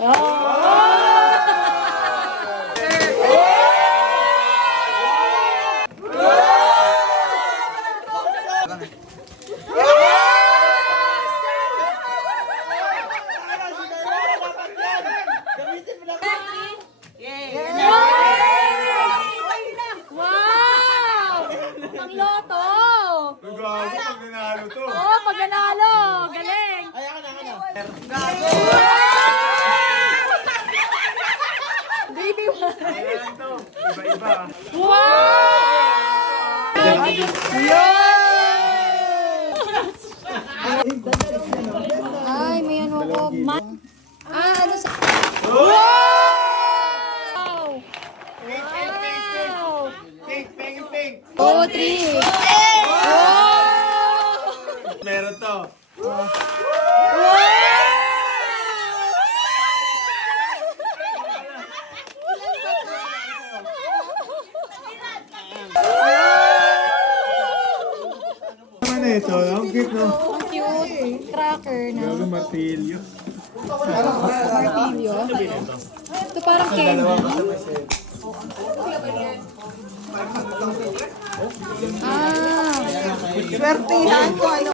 Loto! Gago, pag nanalo to. Oo, pag nanalo! Galing! Ay, ako na. Baby one! Ayan to. Iba-iba. Wow! Ay, may ano ko. Ano sa... Wow! Wow! Pink, pink, pink. 2, 3. Wow! Meron to. Ano ito? Ang cute, no? Ang cute. Cracker na. Gago, martilyo. Martilyo. Ito parang candy. Ah. Swertihan ko.